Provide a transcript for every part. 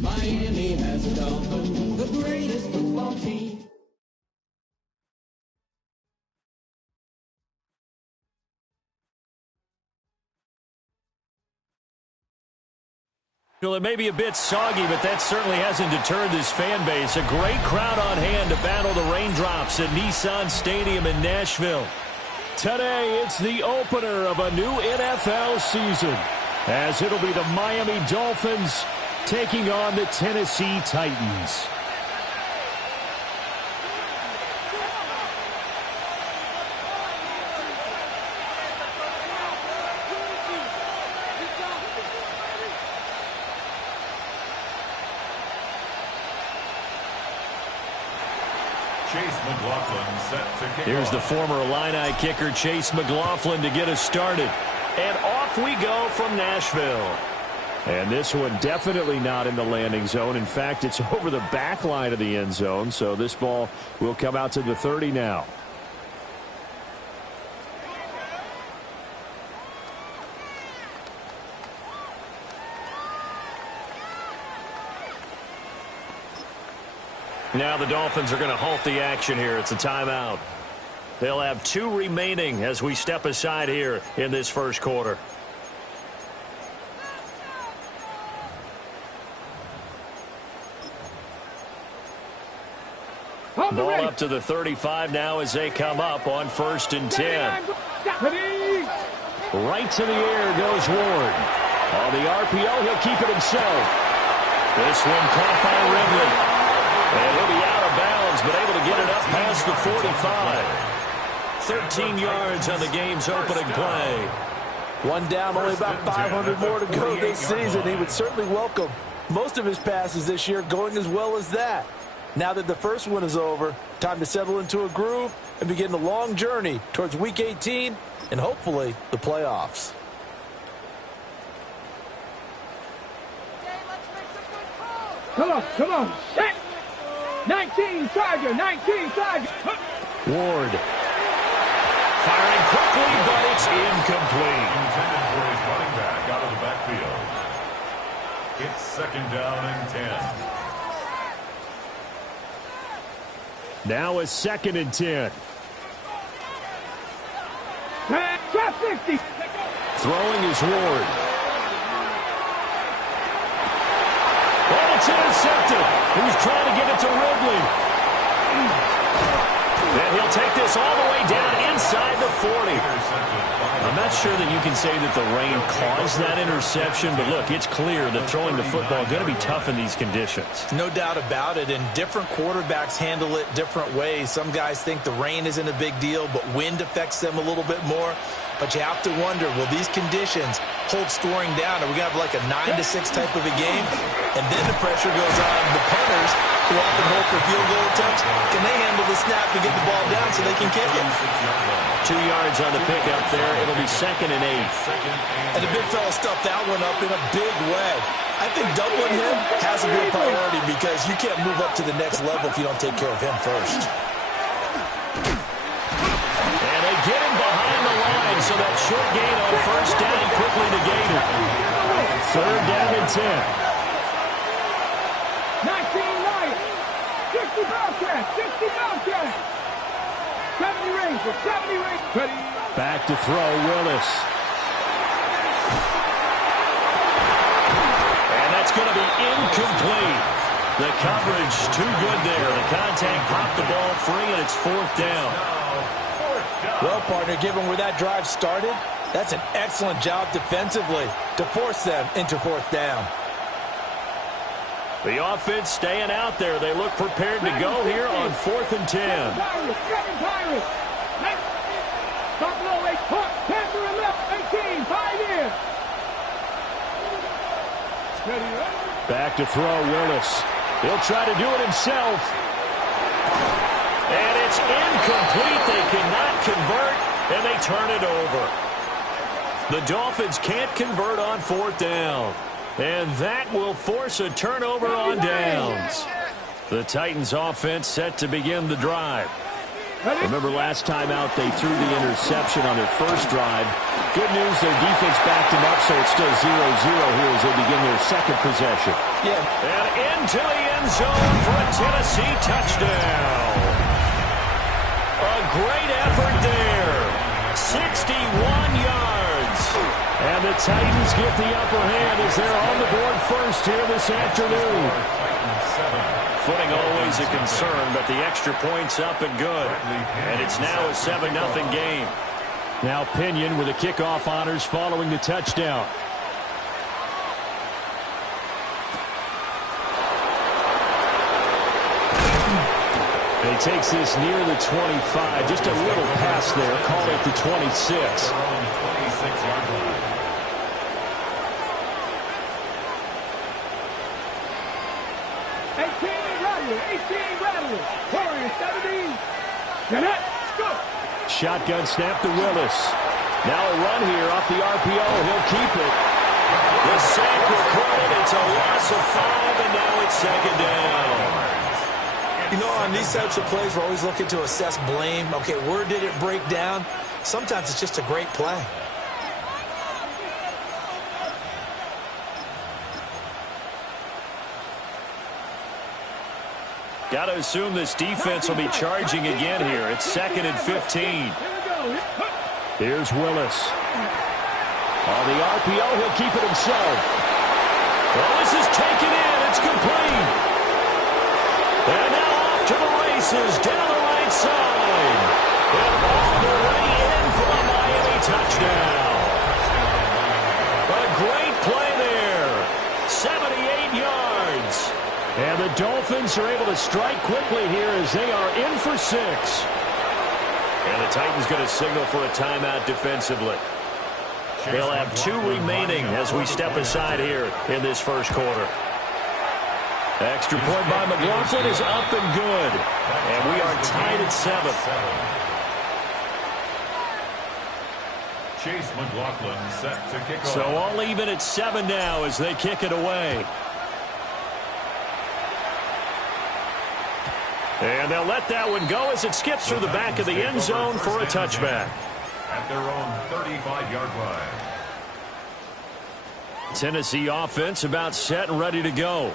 Miami has a Dolphin, the greatest football team. Well, it may be a bit soggy, but that certainly hasn't deterred this fan base. A great crowd on hand to battle the raindrops at Nissan Stadium in Nashville. Today, it's the opener of a new NFL season, as it'll be the Miami Dolphins taking on the Tennessee Titans. Here's the former Illini kicker, Chase McLaughlin, to get us started. And off we go from Nashville. And this one definitely not in the landing zone. In fact, it's over the back line of the end zone. So this ball will come out to the 30 now. Now the Dolphins are going to halt the action here. It's a timeout. They'll have 2 remaining as we step aside here in this first quarter. Ball up to the 35 now as they come up on 1st and 10. Right to the air goes Ward. On the RPO, he'll keep it himself. This one caught by Ridley. And he'll be out of bounds, but able to get it up past the 45. 13 yards on the game's opening play. One down, only about 500 more to go this season. He would certainly welcome most of his passes this year going as well as that. Now that the first one is over, time to settle into a groove and begin the long journey towards Week 18 and hopefully the playoffs. Come on. Set. 19 Charger. 19 Charger. Ward. Firing quickly, but it's incomplete. Intended for his running back out of the backfield. It's 2nd down and 10. Now a 2nd and 10. Trap 50. Throwing is Ward. And it's intercepted. He was trying to get it to Ridley. And he'll take this all the way down inside the 40. I'm not sure that you can say that the rain caused that interception, but look, it's clear that throwing the football is going to be tough in these conditions. No doubt about it, and different quarterbacks handle it different ways. Some guys think the rain isn't a big deal, but wind affects them a little bit more. But you have to wonder, will these conditions hold scoring down? Are we going to have like a 9-6 type of a game? And then the pressure goes on the punters, who often hold for field goal attempts. Can they handle the snap and get the ball down so they can kick it? 2 yards on the pickup there. It'll be 2nd and 8. And the big fella stuffed that one up in a big way. I think doubling him has to be a priority because you can't move up to the next level if you don't take care of him first. And they get him behind the line, so that short gain on 1st down quickly negated. 3rd down and 10. 19 Lions. 60 Bobcats. 60 Bobcats. 70 Rangers. 70 Rangers. Back to throw, Willis. And that's going to be incomplete. The coverage too good there. The contact popped the ball free, and it's 4th down. Well, partner, given where that drive started, that's an excellent job defensively to force them into 4th down. The offense staying out there. They look prepared to go here on 4th and 10. Pirates. Buffalo 8 point. Panther 11. 18. 5 years. Back to throw, Willis. He'll try to do it himself. And it's incomplete. They cannot convert, and they turn it over. The Dolphins can't convert on 4th down. And that will force a turnover on downs. The Titans offense set to begin the drive. Remember last time out they threw the interception on their first drive. Good news, their defense backed them up, so it's still 0-0 here as they begin their 2nd possession. And into the end zone for a Tennessee touchdown. A great effort there. 61 yards. And the Titans get the upper hand as they're on the board first here this afternoon. Footing always a concern, but the extra point's up and good. And it's now a 7-0 game. Now Pinion with the kickoff honors following the touchdown. And he takes this near the 25. Just a little pass there. Call it the 26. Shotgun snap to Willis. Now a run here off the RPO. He'll keep it. The sack recorded. It's a loss of 5, and now it's 2nd down. You know, on these types of plays, we're always looking to assess blame. Okay, where did it break down? Sometimes it's just a great play. Got to assume this defense will be charging again here. It's 2nd and 15. Here's Willis. On the RPO, he'll keep it himself. Well, this is taken in. It's complete. And now off to the races down the right side. And all the way in for a Miami touchdown. A great play there. 78 yards. And the Dolphins are able to strike quickly here as they are in for 6. And the Titans going to signal for a timeout defensively. They'll have 2 remaining as we step aside here in this first quarter. Extra point by McLaughlin is up and good. And we are tied at 7. Chase McLaughlin set to kick off. So all even at 7 now as they kick it away. And they'll let that one go as it skips through the back of the end zone for a touchback. At their own 35-yard line. Tennessee offense about set and ready to go.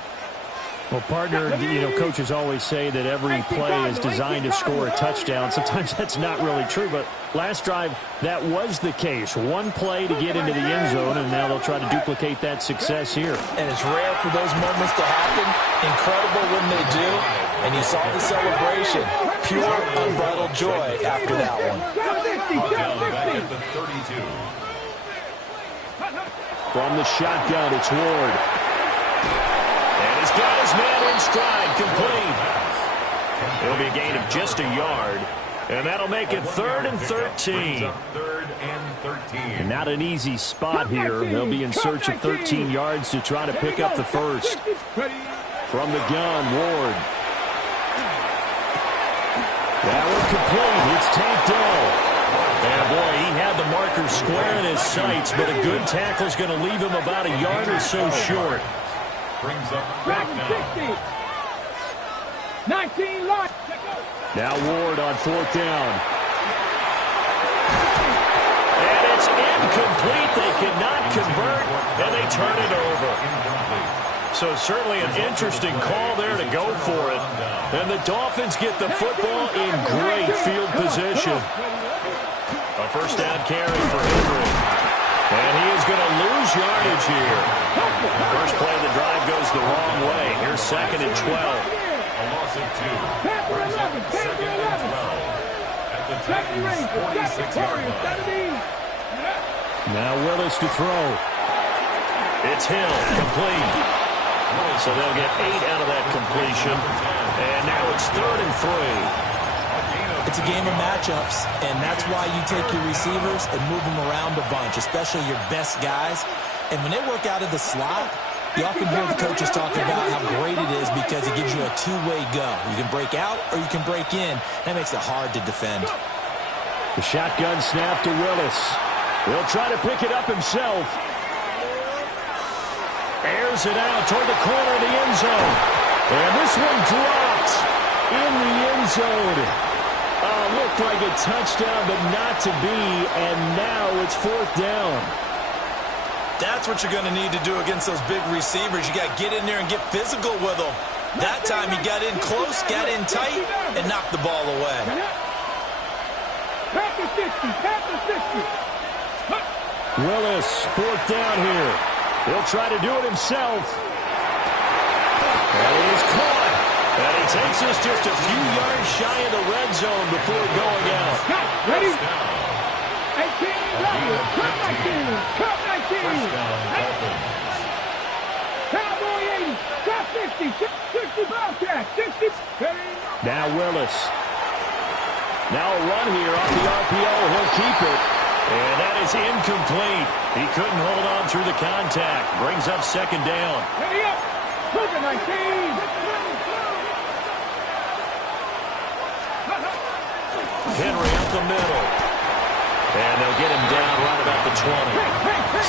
Well, partner, coaches always say that every play is designed to score a touchdown. Sometimes that's not really true, but last drive, that was the case. One play to get into the end zone, and now they'll try to duplicate that success here. And it's rare for those moments to happen. Incredible when they do. And you saw the celebration. Pure, unbridled joy after that one. Back at the 32. From the shotgun, it's Ward. And he's got his man in stride, complete. It'll be a gain of just a yard. And that'll make it 3rd and 13. 3rd and 13. Not an easy spot here. They'll be in search of 13 yards to try to pick up the first. From the gun, Ward. That one complete. It's Tank Dell. And boy, he had the marker square in his sights, but a good tackle is going to leave him about a yard or so short. Brings up 4th down. 19 line. Now Ward on 4th down. And it's incomplete. They cannot convert, and they turn it over. So certainly an interesting call there to go for it. And the Dolphins get the football in great field position. A first down carry for Henry. And he is going to lose yardage here. First play of the drive goes the wrong way. Here's 2nd and 12. A loss of 2. Brings up 2nd and 12. At the Titans' 46-yard line. Now Willis to throw. It's Hill, complete. So they'll get 8 out of that completion. And now it's 3rd and 3. It's a game of matchups, and that's why you take your receivers and move them around a bunch, especially your best guys. And when they work out of the slot, you often hear the coaches talking about how great it is because it gives you a two-way go. You can break out or you can break in. That makes it hard to defend. The shotgun snap to Willis. He'll try to pick it up himself. Airs it out toward the corner of the end zone. And this one dropped in the end zone. Looked like a touchdown, but not to be, and now it's 4th down. That's what you're going to need to do against those big receivers. You got to get in there and get physical with them. That time he got in close, got in tight, and knocked the ball away. Willis, 4th down here. He'll try to do it himself. And he is caught. And he takes us just a few yards shy of the red zone before going out. Ready? 18, cut 19, cut 19. Cowboy 80, cut 50, 60 Bobcat, 60. Now Willis. Now a run here off the RPO. He'll keep it. And that is incomplete. He couldn't hold on through the contact. Brings up 2nd down. Ready up. Look at 19. Henry up the middle. And they'll get him down right about the 20.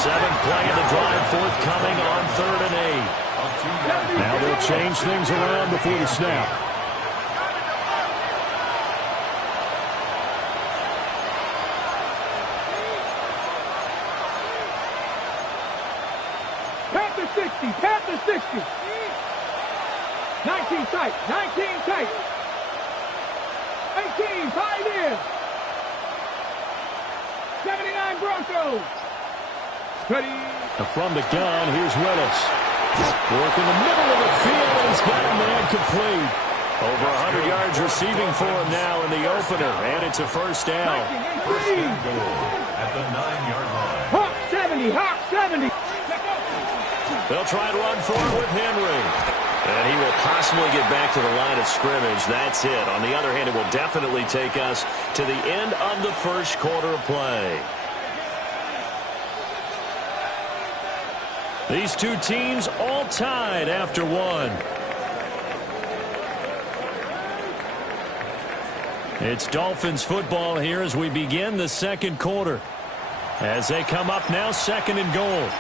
7th play of the drive, forthcoming on 3rd and 8. Now they'll change things around before the snap. Panther 60, Panther 60. 19 tight, 19 tight. 18, 5 in. 79 Broncos. Ready. From the gun, here's Willis. Work in the middle of the field, and he's got a man complete. Over 100 yards receiving for him now in the opener, and it's a first down. First and goal at the 9-yard line. Hawk 70, Hawk 70. They'll try and run for it with Henry. And he will possibly get back to the line of scrimmage. That's it. On the other hand, it will definitely take us to the end of the first quarter of play. These two teams all tied after one. It's Dolphins football here as we begin the second quarter. As they come up now, 2nd and goal.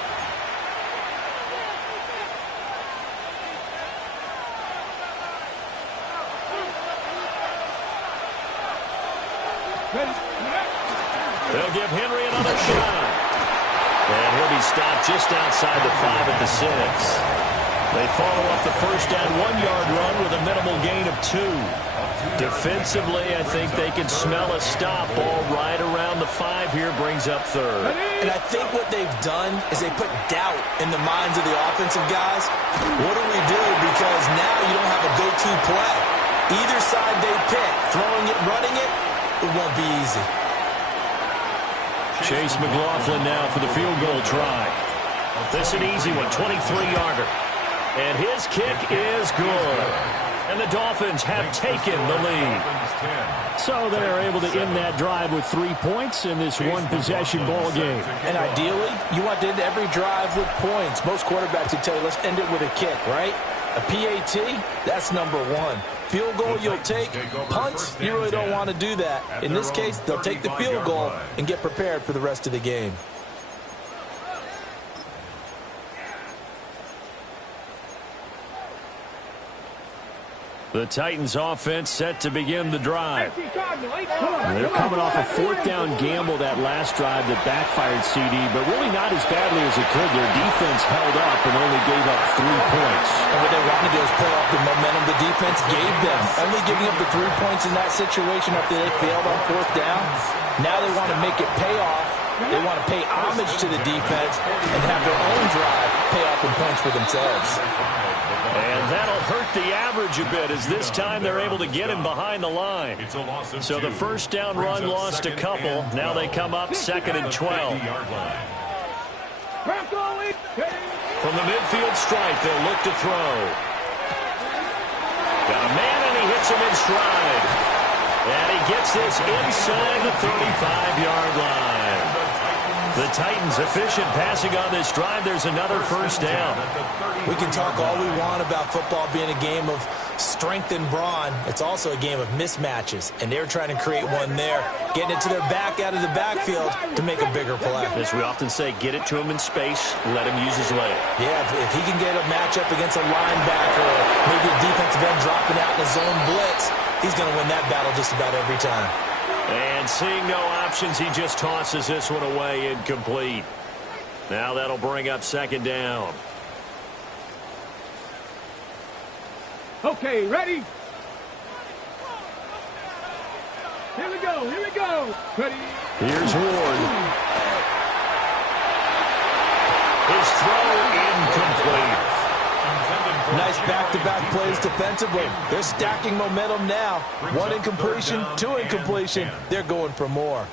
They'll give Henry another shot. And he'll be stopped just outside the 5 at the 6. They follow up the first down 1-yard run with a minimal gain of 2. Defensively, I think they can smell a stop. Ball right around the 5 here, brings up 3rd. And I think what they've done is they put doubt in the minds of the offensive guys. What do we do? Because now you don't have a go-to play. Either side they pick, throwing it, running it, it won't be easy. Chase McLaughlin now for the field goal try. This an easy one, 23-yarder. And his kick is good. And the Dolphins have taken the lead. So they're able to end that drive with 3 points in this one-possession ball game. And ideally, you want to end every drive with points. Most quarterbacks would tell you, let's end it with a kick, right? A PAT, that's number 1. Field goal you'll take. Punts, you really don't want to do that. In this case, they'll take the field goal and get prepared for the rest of the game. The Titans offense set to begin the drive. They're coming off a 4th down gamble that last drive that backfired CD, but really not as badly as it could. Their defense held up and only gave up 3 points. And what they want to do is play off the momentum the defense gave them. Only giving up the 3 points in that situation after they failed on 4th down. Now they want to make it pay off. They want to pay homage to the defense and have their own drive pay off in points for themselves. And that'll hurt the average a bit as this time they're able to get him behind the line. So the first down run lost a couple. Now they come up 2nd and 12. From the midfield stripe, they'll look to throw. Got a man and he hits him in stride. And he gets this inside the 35-yard line. The Titans efficient passing on this drive. There's another first down. We can talk all we want about football being a game of strength and brawn. It's also a game of mismatches, and they're trying to create one there, getting it to their back out of the backfield to make a bigger play. As we often say, get it to him in space, let him use his leg. Yeah, if he can get a matchup against a linebacker or maybe a defensive end dropping out in a zone blitz, he's going to win that battle just about every time. And seeing no options, he just tosses this one away incomplete. Now that'll bring up 2nd down. Okay, ready? Here we go, here we go. Ready? Here's Ward. His throw incomplete. Nice back-to-back plays defensively. They're stacking momentum now. 1 incompletion, 2 incompletion. They're going for more.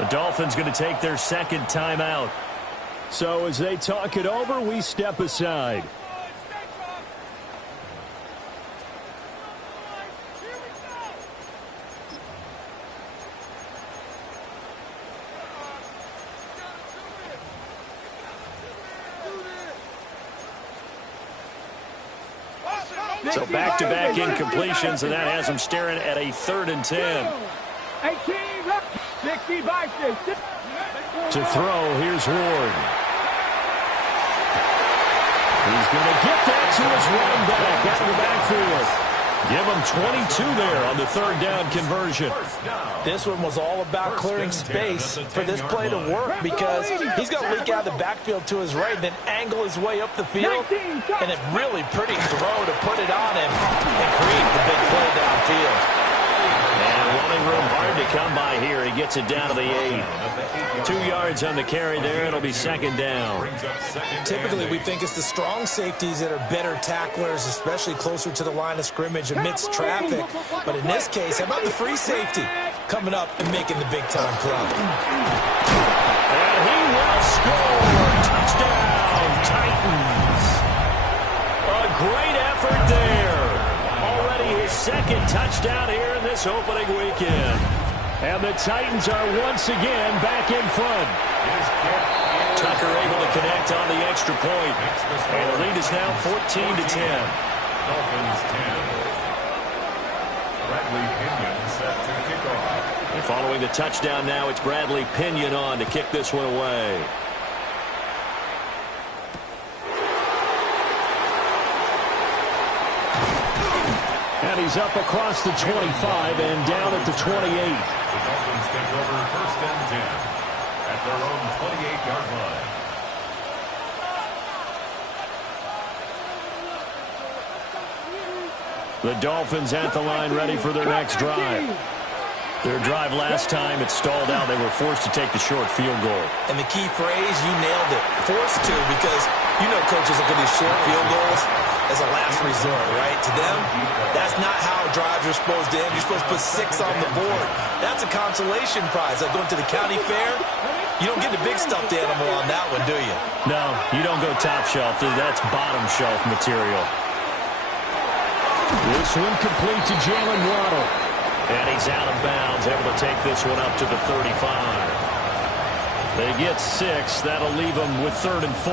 The Dolphins going to take their 2nd timeout. So as they talk it over, we step aside. So back-to-back incompletions, and that has them staring at a 3rd and 10. 18, 65, To throw, here's Ward. He's going to get that to his running back out of the backfield. Give him 22 there on the 3rd down conversion. This one was all about clearing space for this play to work because he's going to leak out of the backfield to his right, then angle his way up the field, and a really pretty throw to put it on him and create the big play downfield. And running room hard to come by here. He gets it down to the 8. 2 yards on the carry there. It'll be 2nd down. Typically, we think it's the strong safeties that are better tacklers, especially closer to the line of scrimmage amidst traffic. But in this case, how about the free safety coming up and making the big-time play? And he will score. Touchdown, Titans. A great effort there. Already his 2nd touchdown here in this opening weekend. And the Titans are once again back in front. Tucker able to connect on the extra point. And the lead is now 14-10. Dolphins 10. Bradley Pinion set to kick off. And following the touchdown now, it's Bradley Pinion on to kick this one away. And he's up across the 25 and down at the 28. The Dolphins take over 1st and 10 at their own 28-yard line. The Dolphins at the line ready for their next drive. Their drive last time, it stalled out. They were forced to take the short field goal. And the key phrase, you nailed it. Forced to, because you know coaches look at these short field goals as a last resort, right? To them, that's not how drives are supposed to end. You're supposed to put 6 on the board. That's a consolation prize. Like going to the county fair, you don't get the big stuffed animal on that one, do you? No, you don't go top shelf. That's bottom shelf material. This one complete to Jalen Waddle. And he's out of bounds, able to take this one up to the 35. They get 6. That'll leave them with 3rd and 4.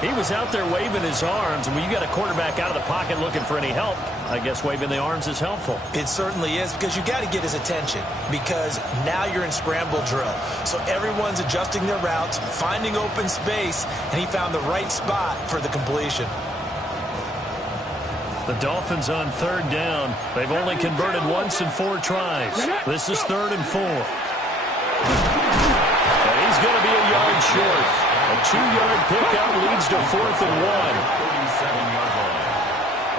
He was out there waving his arms, and when you got a quarterback out of the pocket looking for any help, I guess waving the arms is helpful. It certainly is, because you got to get his attention, because now you're in scramble drill. So everyone's adjusting their routes, finding open space, and he found the right spot for the completion. The Dolphins on 3rd down. They've only converted once in 4 tries. This is 3rd and 4. And he's going to be a yard short. A 2-yard pickup leads to 4th and 1. 37-yard line.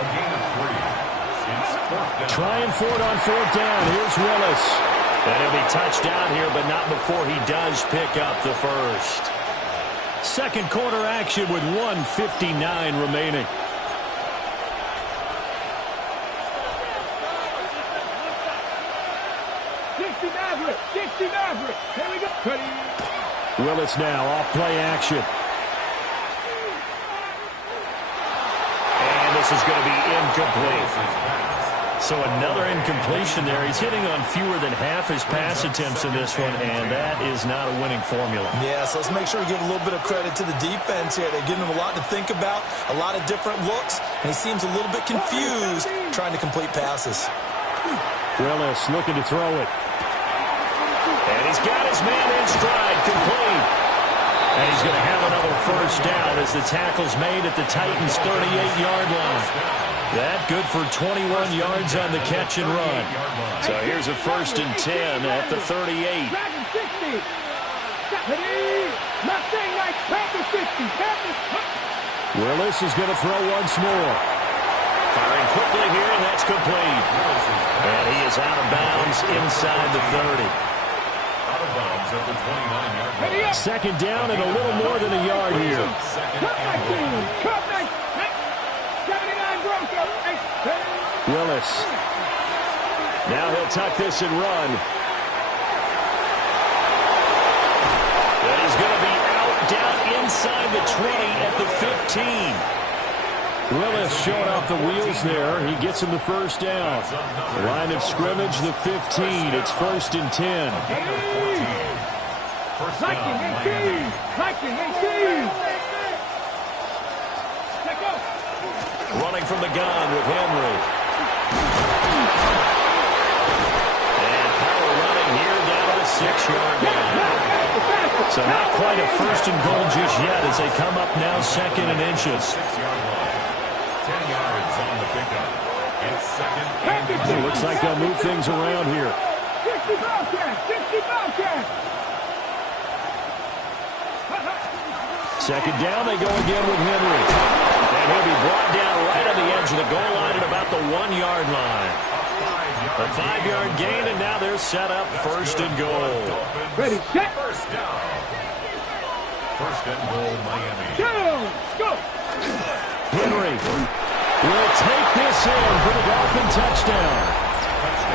A gain of 3. It's 4th down. Trying for it on 4th down. Here's Willis. And he'll be touched down here, but not before he does pick up the first. Second quarter action with 1:59 remaining. Here we go. Willis now off play action. And this is going to be incomplete. So another incompletion there. He's hitting on fewer than half his pass attempts in this one, and that is not a winning formula. Yeah, so let's make sure we give a little bit of credit to the defense here. They're giving him a lot to think about, a lot of different looks, and he seems a little bit confused trying to complete passes. Willis looking to throw it. And he's got his man in stride, complete. And he's going to have another first down as the tackle's made at the Titans' 38-yard line. That good for 21 yards on the catch and run. So here's a 1st and 10 at the 38. Willis is going to throw once more. Firing quickly here, and that's complete. And he is out of bounds inside the 30. Out of bounds at the 29-yard line. Second down and a little more than a yard here. Willis. Now he'll tuck this and run. And he's going to be out down inside the 20 at the 15. Willis showing off the wheels there. He gets him the first down. Line of scrimmage, the 15. It's 1st and 10. First down, Miami. Running from the gun with Henry. And power running here down to the 6-yard line. So not quite a 1st and goal just yet as they come up now 2nd and inches. 6-yard line. 10 yards on the pickup. It's 2nd and 2. Looks like they'll move things around here. 60 Bobcat. Second down, they go again with Henry. And he'll be brought down right on the edge of the goal line at about the 1-yard line. A 5-yard gain, and now they're set up 1st and goal. Ready, set. First down. 1st and goal, Miami. Go. Henry will take this in for the Dolphin touchdown.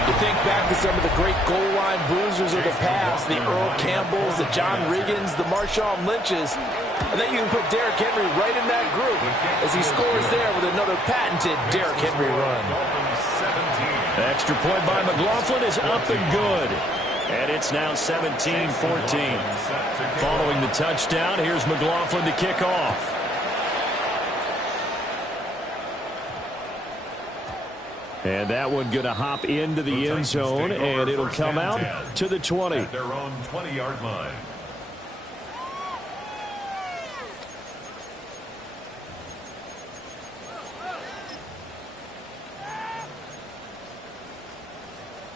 You think back to some of the great goal line bruisers of the past, the Earl Campbells, the John Riggins, the Marshawn Lynches. I think you can put Derrick Henry right in that group as he scores there with another patented Derrick Henry run. Extra point by McLaughlin is up and good. And it's now 17-14. Following the touchdown, here's McLaughlin to kick off. And that one going to hop into the end zone, and it'll come out to the 20. At their own 20-yard line.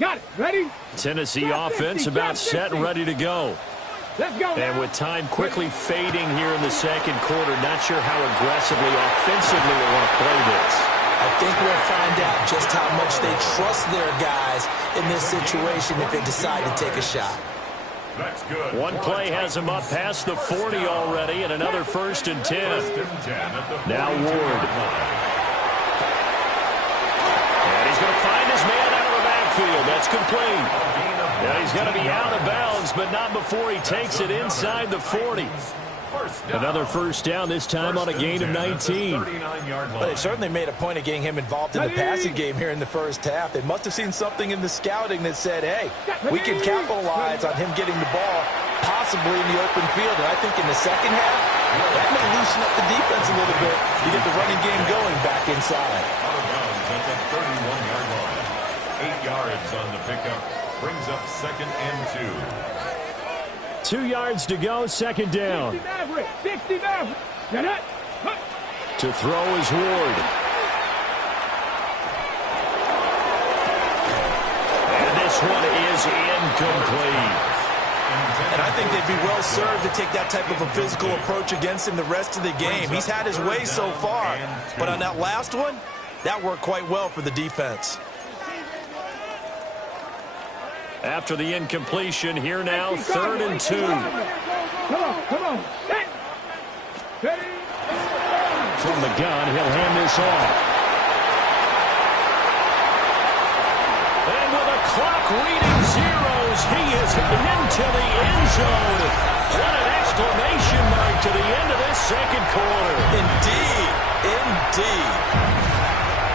Got it. Ready? Tennessee offense about set and ready to go. Let's go. And with time quickly fading here in the second quarter, not sure how aggressively, offensively they want to play this. I think we'll find out just how much they trust their guys in this situation if they decide to take a shot. That's good. One play has him up past the 40 already, and another 1st and 10. Now Ward. And he's going to find his man out of the backfield. That's complete. Now he's going to be out of bounds, but not before he takes it inside the 40. Another first down, this time on a gain of 19. Well, they certainly made a point of getting him involved in the passing game here in the first half. They must have seen something in the scouting that said, hey, we can capitalize on him getting the ball, possibly in the open field. And I think in the second half, that may loosen up the defense a little bit to get the running game going back inside. Out of bounds at the 31-yard line. 8 yards on the pickup. Brings up 2nd and 2. 2 yards to go, second down. 60 Maverick. Get it. To throw is Ward. And this one is incomplete. And I think they'd be well served to take that type of a physical approach against him the rest of the game. He's had his way so far, but on that last one, that worked quite well for the defense. After the incompletion, here now, 3rd and 2. Come on. From the gun, he'll hand this off. And with a clock reading zeros, he is into the end zone. What an exclamation mark to the end of this second quarter. Indeed.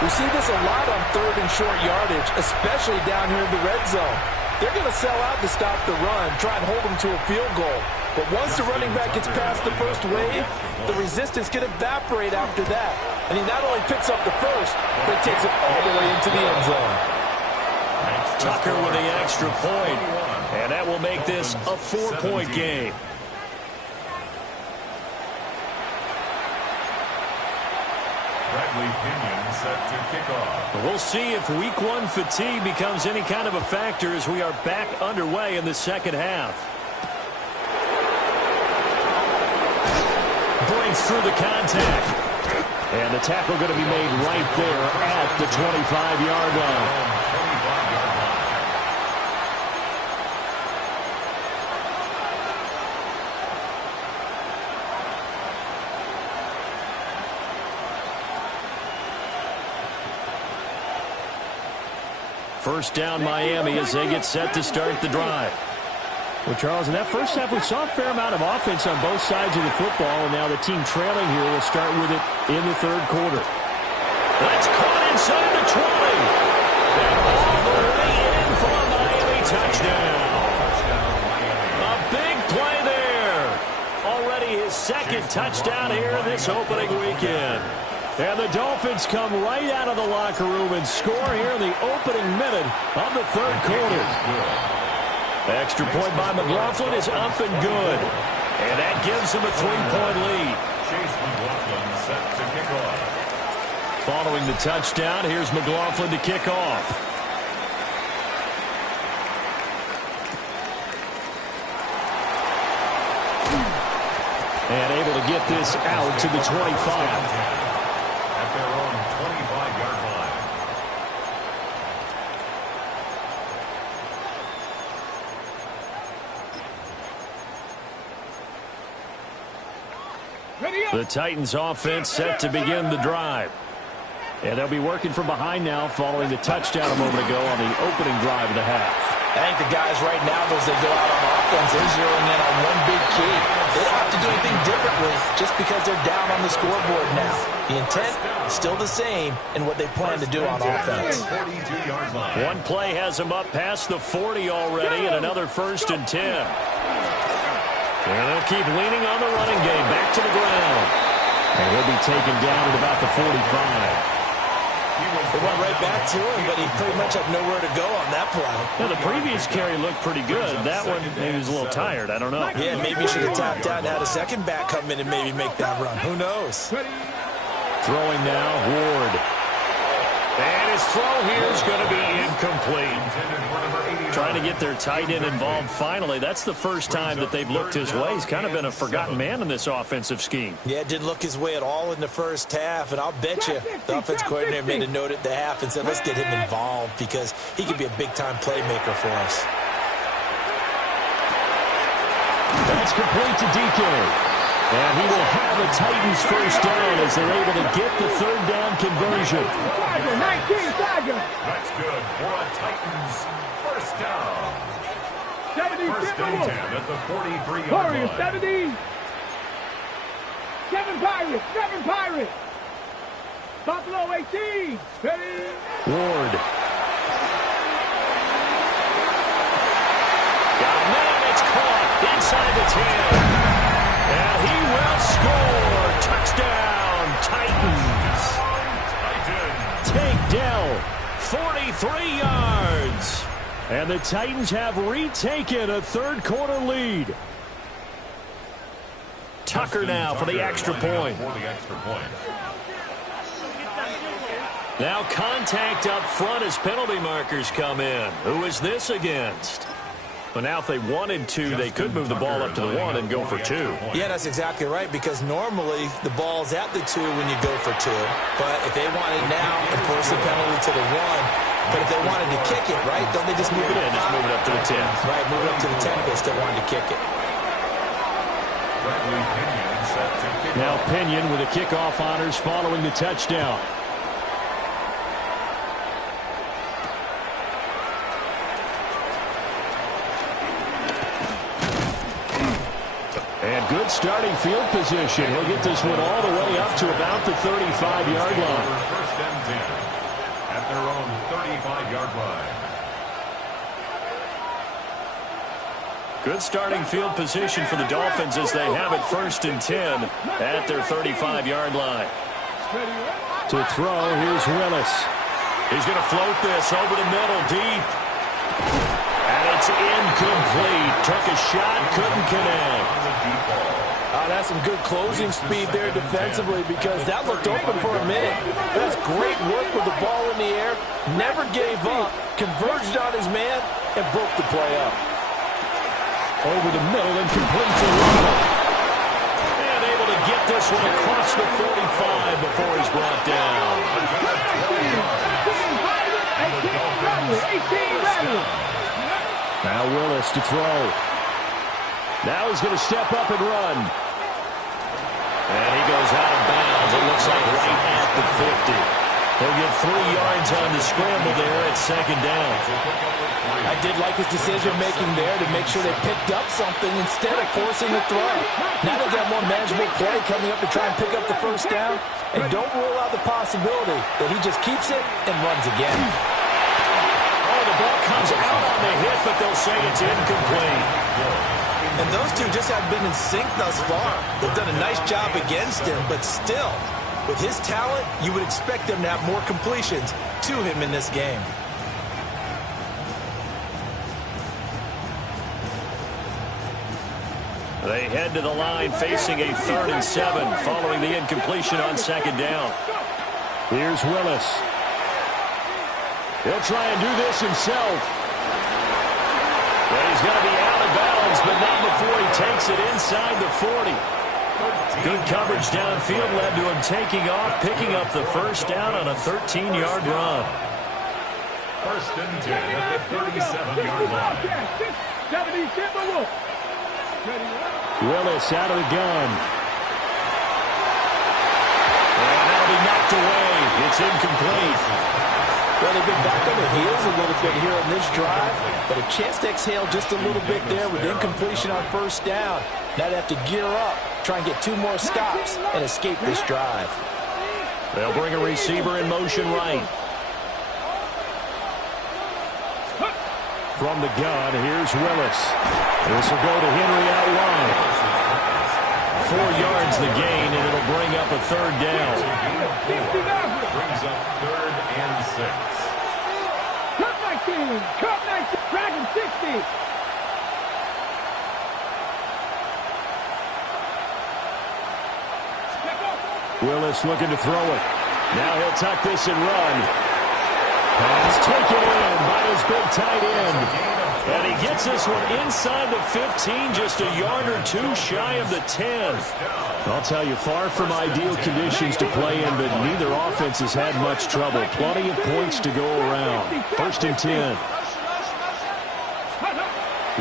We see this a lot on 3rd and short yardage, especially down here in the red zone. They're going to sell out to stop the run, try and hold them to a field goal. But once the running back gets past the first wave, the resistance can evaporate after that. And he not only picks up the first, but he takes it all the way into the end zone. Tucker with the extra point. And that will make this a 4-point game. Bradley Pinion set to kick off. We'll see if week 1 fatigue becomes any kind of a factor as we are back underway in the second half. Breaks through the contact. And the tackle going to be made right there at the 25-yard line. First down Miami as they get set to start the drive. Well, Charles, in that first half, we saw a fair amount of offense on both sides of the football, and now the team trailing here will start with it in the third quarter. That's caught inside the 20. And all the way in for a Miami touchdown. A big play there. Already his second touchdown here this opening weekend. And the Dolphins come right out of the locker room and score here in the opening minute of the third quarter. Extra point by McLaughlin is up and good. And that gives him a 3-point lead. Chase McLaughlin set to kick off. Following the touchdown, here's McLaughlin to kick off. And able to get this out to the 25. At their own 25-yard line. The Titans offense set to begin the drive. And they'll be working from behind now following the touchdown a moment ago on the opening drive of the half. I think the guys right now, as they go out on offense, they're zeroing in on one big key. They don't have to do anything differently just because they're down on the scoreboard now. The intent is still the same in what they plan to do on offense. One play has them up past the 40 already, and another 1st and 10. And they'll keep leaning on the running game back to the ground. And he'll be taken down at about the 45. They went right back to him, but he pretty much had nowhere to go on that play. Now, the previous carry looked pretty good. That one, maybe he was a little tired. I don't know. Yeah, maybe he should have tapped out and had a second back come in and maybe make that run. Who knows? Throwing now, Ward. And his throw here is going to be incomplete. incomplete. Trying to get their tight end involved finally. That's the first time that they've looked his way. He's kind of been a forgotten man in this offensive scheme. Yeah, it didn't look his way at all in the first half, and I'll bet you the offense coordinator made a note at the half and said, let's get him involved because he could be a big-time playmaker for us. That's complete to DK. And he will have the Titans first down as they're able to get the third down conversion. That's good for a Titans first down. 70, First and 10 at the 43-yard Warriors, line. 70. 7 Pirates. Buffalo, 18. Ready? Ward. Got a man, it's caught inside the 10. And he will score. Touchdown, Titans. Take Dell, 43 yards. And the Titans have retaken a third-quarter lead. Tucker now for the extra point. Now contact up front as penalty markers come in. Who is this against? Well, now if they wanted to, they could move the ball up to the 1 and go for 2. Yeah, that's exactly right, because normally the ball's at the 2 when you go for 2. But if they want it now and force the penalty to the 1, but if they wanted to kick it, right, don't they just move it in? Just move it up to the 10. Right, move it up to the 10 if they still wanted to kick it. Now Pinion with the kickoff honors following the touchdown. And good starting field position. He'll get this one all the way up to about the 35-yard line. First and 10 at their own 35-yard line. Good starting field position for the Dolphins as they have it first and 10 at their 35-yard line. To throw, here's Willis. He's going to float this over the middle, deep. And it's incomplete. Took a shot, couldn't connect. That's some good closing speed there defensively because that looked open for a minute. That's great work with the ball in the air. Never gave up. Converged on his man and broke the play up. Over the middle and complete to Ronald. And able to get this one across the 45 before he's brought down. Now Willis to throw. Now he's going to step up and run. And he goes out of bounds. It looks like right at the 50. He'll get 3 yards on the scramble there at second down. I did like his decision-making there to make sure they picked up something instead of forcing the throw. Now they got more manageable play coming up to try and pick up the first down. And don't rule out the possibility that he just keeps it and runs again. Oh, the ball comes out on the hit, but they'll say it's incomplete. And those two just have been in sync thus far. They've done a nice job against him, but still, with his talent, you would expect them to have more completions to him in this game. They head to the line facing a 3rd and 7 following the incompletion on second down. Here's Willis. He'll try and do this himself. But he's going to be out of bounds, but not before he takes it inside the 40. Good coverage downfield led to him taking off, picking up the first down on a 13-yard run. First and 10 at the 37-yard line. Willis out of the gun. And that'll be knocked away. It's incomplete. Well, they've been back on their heels a little bit here on this drive, but a chance to exhale just a little bit there with incompletion on first down. Now they have to gear up, try and get 2 more stops, and escape this drive. They'll bring a receiver in motion right. From the gun, here's Willis. This will go to Henry out wide. 4 yards the gain, and it'll bring up a 3rd down. Brings up 3rd and 6. Cup 19, Dragon 60. Willis looking to throw it. Now he'll tuck this and run. Pass taken in by his big tight end. And he gets this one inside the 15, just a yard or two shy of the 10. I'll tell you, far from ideal conditions to play in, but neither offense has had much trouble. Plenty of points to go around. 1st and 10.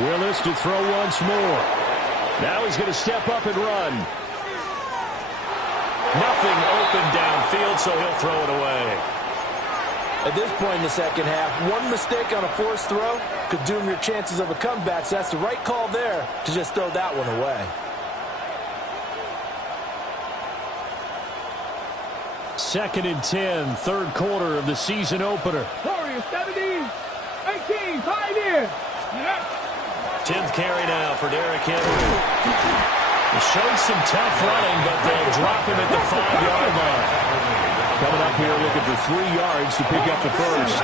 Willis to throw once more. Now he's going to step up and run. Nothing open downfield, so he'll throw it away. At this point in the second half, one mistake on a forced throw could doom your chances of a comeback, so that's the right call there to just throw that one away. Second and 10, third quarter of the season opener. Warriors 17, 18, Pioneer. 10th carry now for Derrick Henry. He showed some tough running, but they'll drop him at the 5-yard line. Coming up here looking for 3 yards to pick up the first.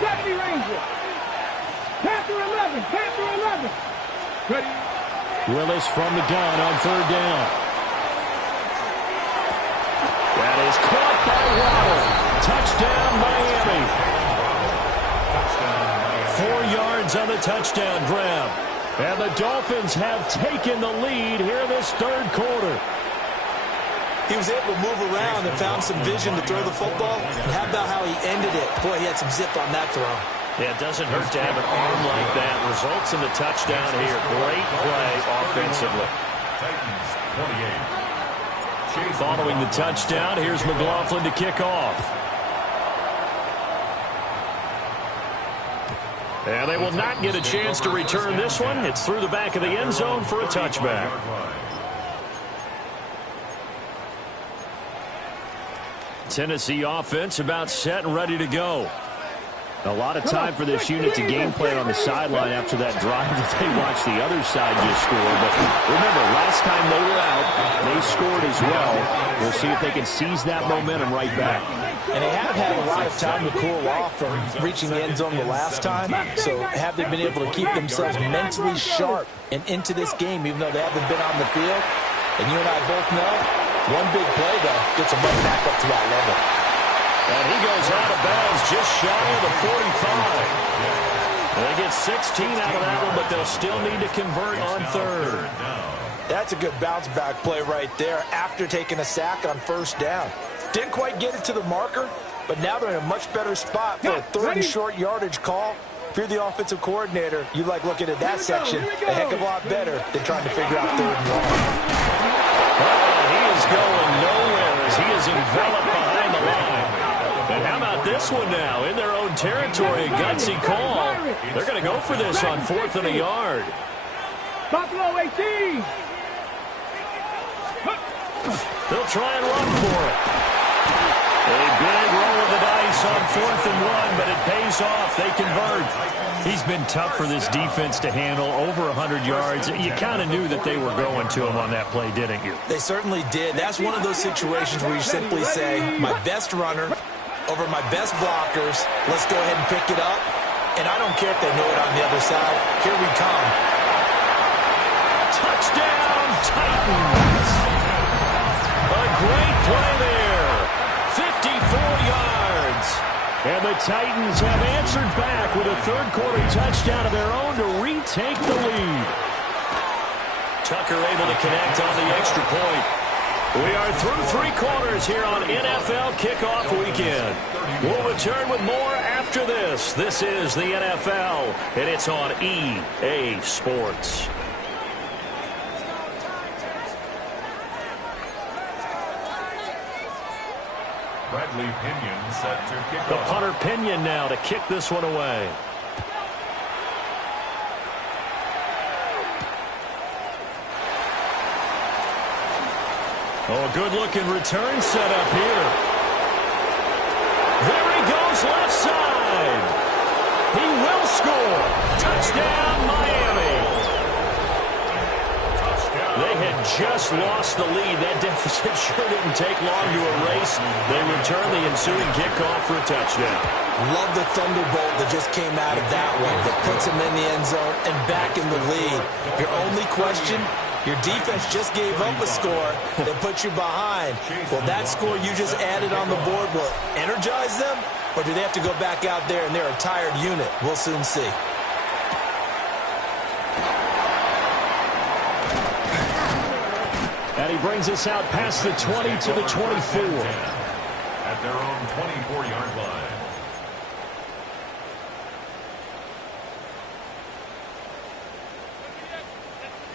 70 Ranger. Panther 11, Panther 11. Ready. Willis from the gun on 3rd down. That is caught by Waddle. Touchdown, Miami. 4 yards on the touchdown grab. And the Dolphins have taken the lead here this third quarter. He was able to move around and found some vision to throw the football. And how about how he ended it? Boy, he had some zip on that throw. Yeah, it doesn't hurt to have an arm like that. Results in the touchdown here. Great play offensively. Following the touchdown, here's McLaughlin to kick off. And they will not get a chance to return this one. It's through the back of the end zone for a touchback. Tennessee offense about set and ready to go. A lot of time for this unit to game plan on the sideline after that drive that they watched the other side just score. But remember, last time they were out, they scored as well. We'll see if they can seize that momentum right back. And they have had a lot of time to cool off from reaching the end zone the last time. So have they been able to keep themselves mentally sharp and into this game, even though they haven't been on the field? And you and I both know, one big play, though, gets them right back up to that level. And he goes out of bounds just shy of the 45. They get 16 out of that one, but they'll still need to convert on 3rd. That's a good bounce-back play right there after taking a sack on 1st down. Didn't quite get it to the marker, but now they're in a much better spot for a 3rd and short yardage call. If you're the offensive coordinator, you like looking at that section a heck of a lot better than trying to figure out 3rd and 1. He is going nowhere as he is enveloped behind the line. And how about this one now? In their own territory, a gutsy call. They're going to go for this on 4th and a yard. Buffalo 18. They'll try and run for it. A big roll of the dice on 4th and 1, but it pays off. They convert. He's been tough for this defense to handle, over 100 yards. You kind of knew that they were going to him on that play, didn't you? They certainly did. That's one of those situations where you simply say, my best runner over my best blockers. Let's go ahead and pick it up. And I don't care if they know it on the other side. Here we come. Touchdown, Titans. A great play there. 54 yards. And the Titans have answered back with a third-quarter touchdown of their own to retake the lead. Tucker able to connect on the extra point. We are through 3 quarters here on NFL Kickoff Weekend. We'll return with more after this. This is the NFL, and it's on EA Sports. Bradley Pinion set to kick The off. punter Pinion now to kick this one away. Oh, a good-looking return set up here. There he goes left side. He will score. Touchdown, Miami. They had just lost the lead. That deficit sure didn't take long to erase. They return the ensuing kickoff for a touchdown. Love the thunderbolt that just came out of that one that puts him in the end zone and back in the lead. Your only question, Your defense just gave up a score that put you behind. Well, that score you just added on the board will energize them, or do they have to go back out there and they're a tired unit? We'll soon see. And he brings us out past the 20 to the 24. At their own 24-yard line.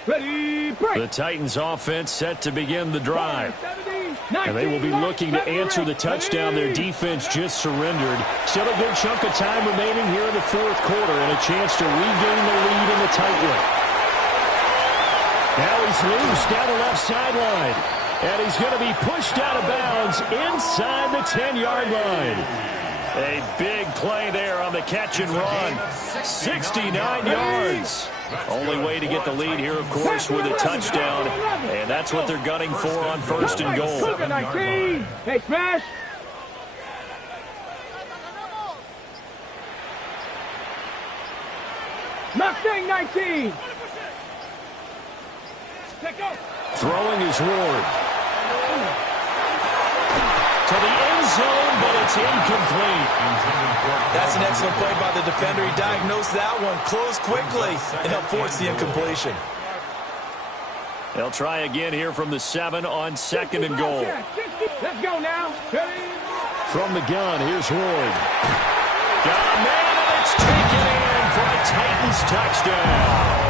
Ready, break. The Titans offense set to begin the drive. And they will be looking to answer the touchdown their defense just surrendered. Still a good chunk of time remaining here in the fourth quarter and a chance to regain the lead in the tight one. Now he's loose down the left sideline. And he's going to be pushed out of bounds inside the 10-yard line. A big play there on the catch and run. 69 yards. Only way to get the lead here, of course, with a touchdown. And that's what they're gunning for on first and goal. 19. Hey, smash. Mustang 19. Throwing is Ward. To the end zone, but it's incomplete. That's an excellent play by the defender. He diagnosed that one, closed quickly, and helped force the incompletion. They'll try again here from the 7 on second and goal. Let's go now. From the gun, here's Ward. Got a man, and it's taken in for a Titans touchdown.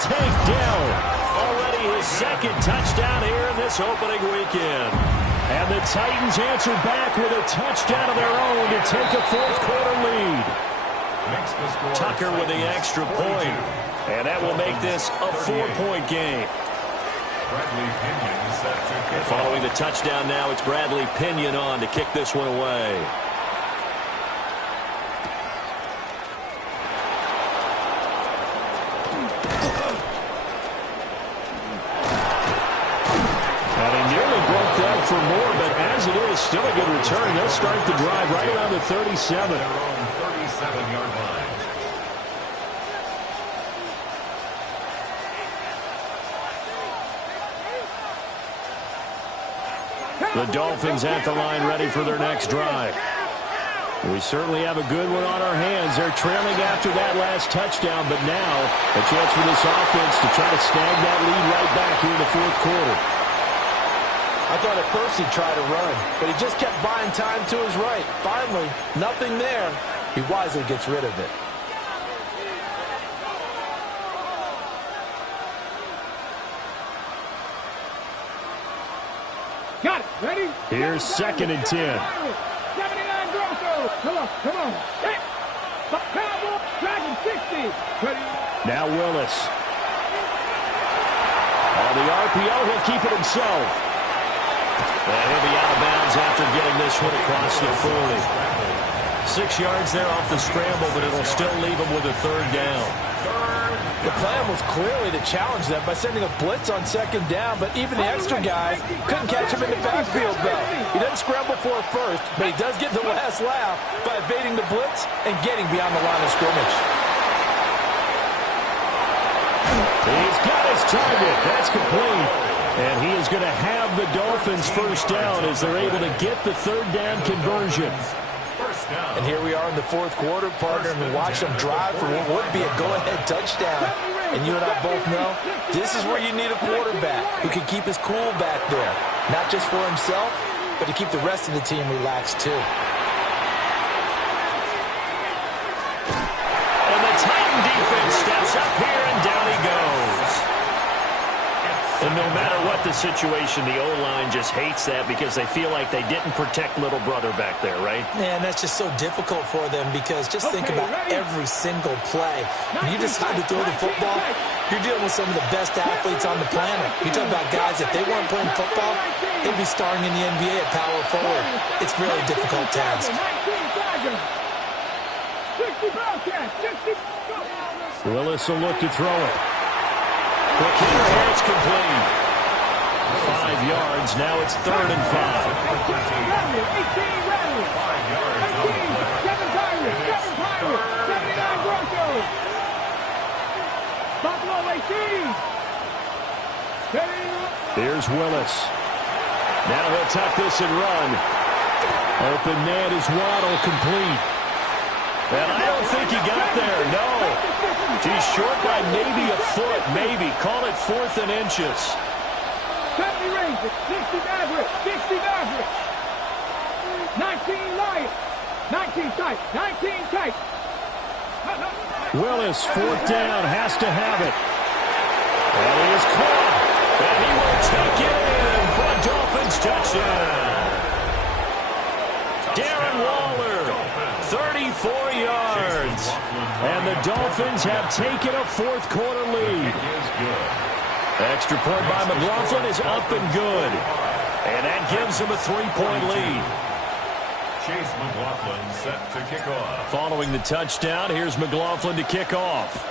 Takedown. Already his second touchdown here in this opening weekend. And the Titans answer back with a touchdown of their own to take a fourth-quarter lead. Tucker with the extra point. And that will make this a 4-point game. And following the touchdown now, it's Bradley Pinion on to kick this one away. For more, but as it is, still a good return. They'll start the drive right around the 37. Their own 37-yard line. The Dolphins at the line, ready for their next drive. We certainly have a good one on our hands. They're trailing after that last touchdown, but now a chance for this offense to try to snag that lead right back here in the fourth quarter. I thought at first he'd try to run, but he just kept buying time to his right. Finally, nothing there. He wisely gets rid of it. Got it. Ready? Here's second and 10. 79 Grosso. Come on. Hey. Cowboy. Dragon 60. Ready? Now Willis. On the RPO, he'll keep it himself. And he'll be out of bounds after getting this one across the 40. 6 yards there off the scramble, but it'll still leave him with a third down. The plan was clearly to challenge them by sending a blitz on second down, but even the extra guys couldn't catch him in the backfield, though. He doesn't scramble for it first, but he does get the last laugh by evading the blitz and getting beyond the line of scrimmage. He's got his target. That's complete. And he is going to have the Dolphins first down as they're able to get the third down conversion. And here we are in the fourth quarter, partner, and we watch them drive for what would be a go-ahead touchdown. And you and I both know this is where you need a quarterback who can keep his cool back there. Not just for himself, but to keep the rest of the team relaxed too. And the Titan defense steps up here, and down he goes. And no matter what the situation, the O-line just hates that because they feel like they didn't protect little brother back there, right? Man, that's just so difficult for them because just think about every single play. When you decide to throw the football, you're dealing with some of the best athletes on the planet. You talk about guys, if they weren't playing football, they'd be starring in the NBA at power forward. It's really a difficult task. Willis will look to throw it. Quick hitter, and it's complete. 5 yards, now it's 3rd and 5. 5 yards on the play. 7 Pirates, 79 Grosso. Buffalo 18. Here's Willis. Now he'll tuck this and run. Open man is Waddle, complete. And I don't think he got there, no. He's short by maybe a foot, maybe. Call it 4th and inches. 70 Rangers, 60 Mavericks, 60 Mavericks. 19 Lions, 19 tight, 19 tight. Willis, 4th down, has to have it. And he is caught. And he will take it in for a Dolphins touchdown. Darren Waller, 34 yards. And the Dolphins have taken a 4th quarter lead. Extra point by McLaughlin is up and good. And that gives him a 3-point lead. Chase McLaughlin set to kick off. Following the touchdown, here's McLaughlin to kick off.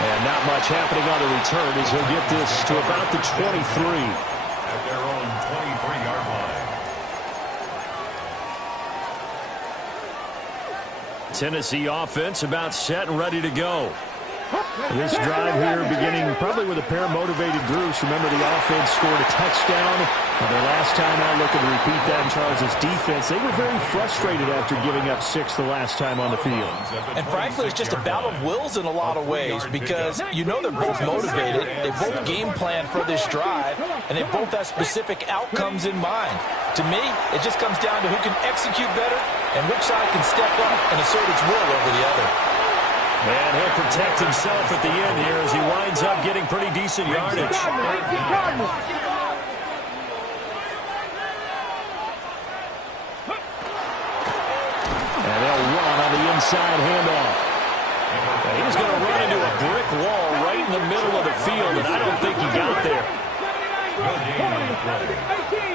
And not much happening on the return as he'll get this to about the 23. At their own 23-yard line. Tennessee offense about set and ready to go. This drive here beginning probably with a pair of motivated groups. Remember, the offense scored a touchdown. Their last time out, looking to repeat that in Charles' defense. They were very frustrated after giving up 6 the last time on the field. And frankly, it's just a battle of wills in a lot of ways because you know they're both motivated. They both game plan for this drive, and they both have specific outcomes in mind. To me, it just comes down to who can execute better and which side can step up and assert its will over the other. And he'll protect himself at the end here as he winds up getting pretty decent yardage. And they'll run on the inside handoff. And he's going to run into a brick wall right in the middle of the field, and I don't think he got there.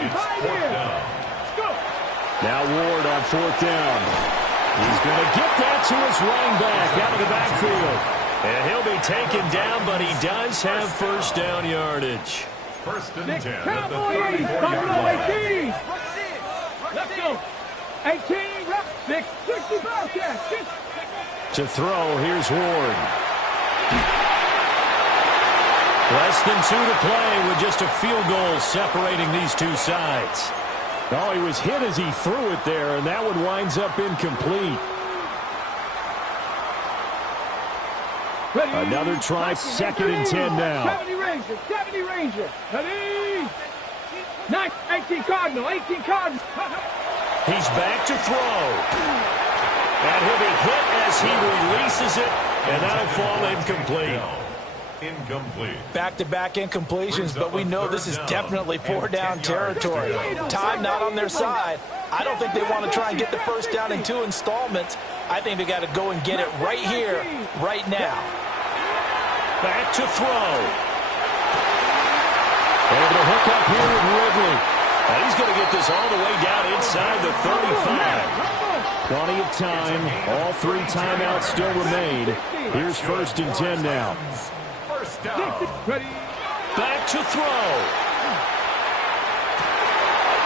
It's 4th down. Now Ward on 4th down. He's going to get that to his running back out of the backfield. And he'll be taken down, but he does have 1st down yardage. 1st and 10 at the Cowboys, 34-yard line. 18. Let's go. 18, 65 catch. To throw, here's Ward. Less than 2 to play with just a field goal separating these two sides. Oh, he was hit as he threw it there, and that one winds up incomplete. Ready. Another try, 2nd and 10 now. 70 Rangers, 70 Rangers. Ready. 18 Cardinal, 18 Cardinal. He's back to throw. And he'll be hit as he releases it, and that'll fall incomplete. Incomplete. Back-to-back incompletions, but we know this is definitely 4-down territory. Time not on their side. I don't think they want to try and get the 1st down in 2 installments. I think they got to go and get it right here, right now. Back to throw. Able to hook up here with Ridley. And he's going to get this all the way down inside the 35. Plenty of time. All 3 timeouts still remain. Here's 1st and 10 now. Back to throw.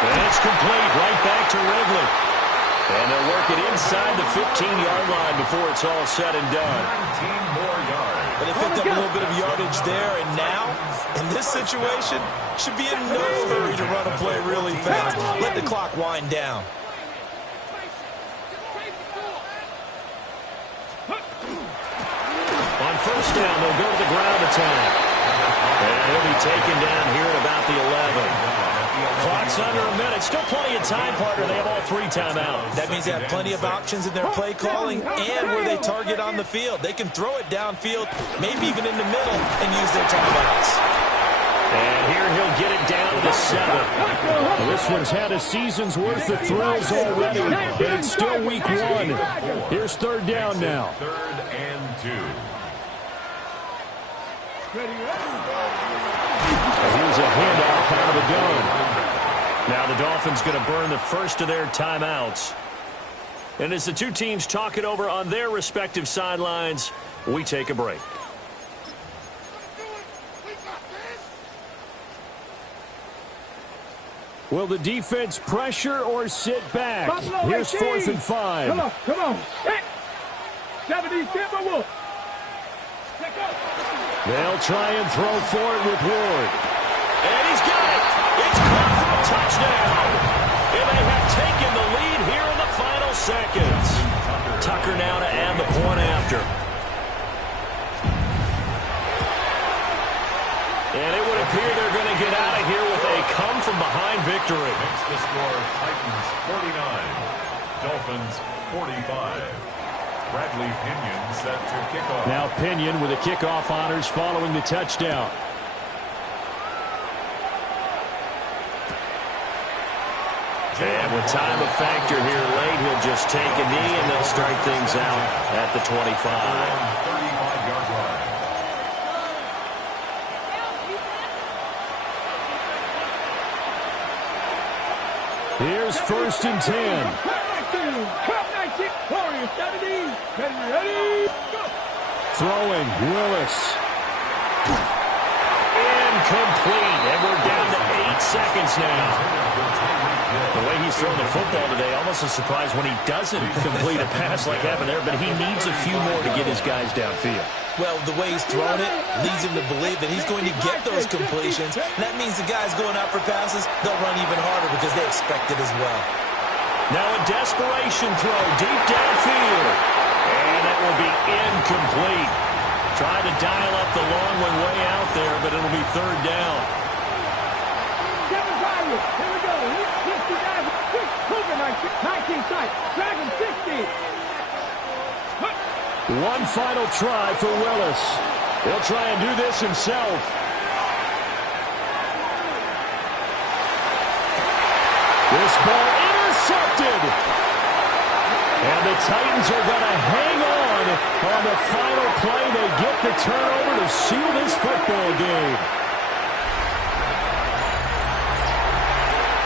And it's complete. Right back to Ridley. And they'll work it inside the 15-yard line before it's all said and done. 19 more yards. But they picked up a little bit of yardage there, and now, in this situation, should be in no hurry to run a play really fast. Let the clock wind down. On 1st down, they'll go to the ground attack. And he'll be taken down here at about the 11. Clock's under a minute. Still plenty of time, partner. They have all 3 timeouts. That means they have plenty of options in their play calling and where they target on the field. They can throw it downfield, maybe even in the middle, and use their timeouts. And here he'll get it down to 7. Well, this one's had a season's worth of throws already, but it's still week 1. Here's 3rd down now. 3rd and 2. Here's a handoff out of the gun. Now the Dolphins going to burn the first of their timeouts. And as the two teams talk it over on their respective sidelines, we take a break. Will the defense pressure or sit back? Buffalo Here's 18. 4th and 5. Come on. Hit. 70 Timberwolves. They'll try and throw for it with Ward. And he's got it. It's caught for a touchdown. And they have taken the lead here in the final seconds. Tucker now to add the point after. And it would appear they're going to get out of here with a come-from-behind victory. Makes the score Titans 49, Dolphins 45. Bradley Pinion set to kick off. Now Pinion with the kickoff honors following the touchdown. And with time a factor here late, he'll just take a knee and they'll start things out at the 25. 35-yard line. Here's 1st and 10. 12-19. Warriors 70. Ready. Go. Throwing, Willis. Incomplete. And we're down to 8 seconds now. The way he's throwing the football today, almost a surprise when he doesn't complete a pass like happened there, but he needs a few more to get his guys downfield. Well, the way he's thrown it leads him to believe that he's going to get those completions. And that means the guys going out for passes, they'll run even harder because they expect it as well. Now a desperation throw deep downfield. And that will be incomplete. Tried to dial up the long one way out there, but it'll be 3rd down. Here we go. 19 sight. Dragon 60. One final try for Willis. He'll try and do this himself. This ball intercepted. And the Titans are going to hang on the final play. They get the turnover to seal this football game.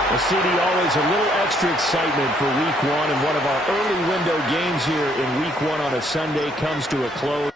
Well, CD, always a little extra excitement for Week 1, and one of our early window games here in Week 1 on a Sunday comes to a close.